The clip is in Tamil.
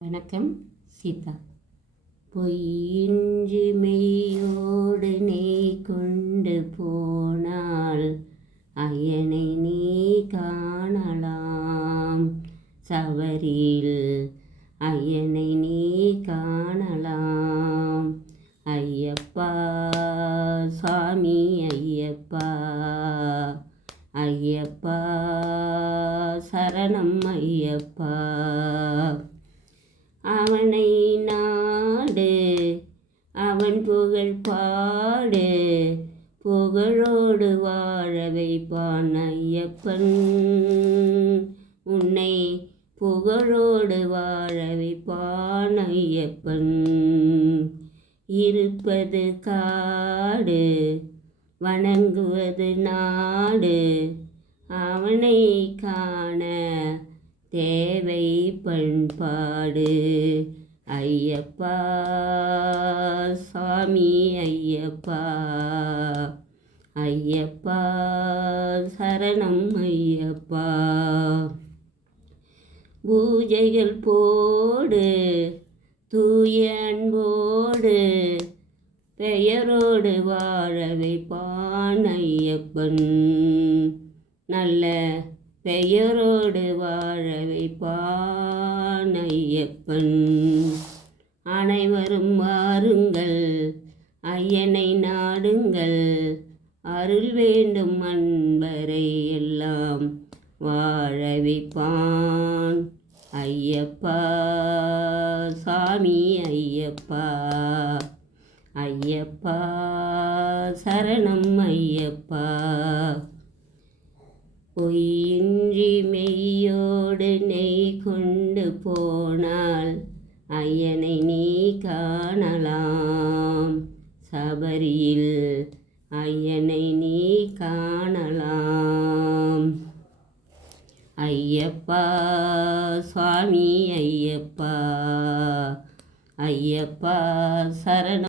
வணக்கம். சீதா. பொய்யின்றி மெய்யோடு நெய் கொண்டு போனால் ஐயனை நீ காணலாம். சபரியில் ஐயனை நீ காணலாம். ஐயப்பா சாமி ஐயப்பா, ஐயப்பா சரணம் ஐயப்பா. அவனை நாடு, அவன் புகழ் பாடு, புகழோடு வாழ வைப்பான் ஐயப்பன். உன்னை புகழோடு வாழ வைப்பான் ஐயப்பன். இருப்பது காடு, வணங்குவது நாடு, அவனை காண தேவை பண்பாடு. ஐயப்பா சாமி ஐயப்பா, ஐயப்பா சரணம் ஐயப்பா. பூஜைகள் போடு தூய அன்போடு, பெயரோடு வாழ வைப்பான் ஐயப்பன். நல்ல பெயரோடு வாழ வைப்பான் ஐயப்பன். அனைவரும் வாருங்கள், ஐயனை நாடுங்கள், அருள் வேண்டும் அன்பரை எல்லாம் வாழ வைப்பான் ஐயப்பா சாமி ஐயப்பா, ஐயப்பா சரணம் ஐயப்பா. பொய்யின்றி மெய்யோடு நெய் கொண்டு போனால் ஐயனை நீ காணலாம். சபரியில் ஐயனை நீ காணலாம். ஐயப்பா சுவாமி ஐயப்பா, ஐயப்பா சரணம்.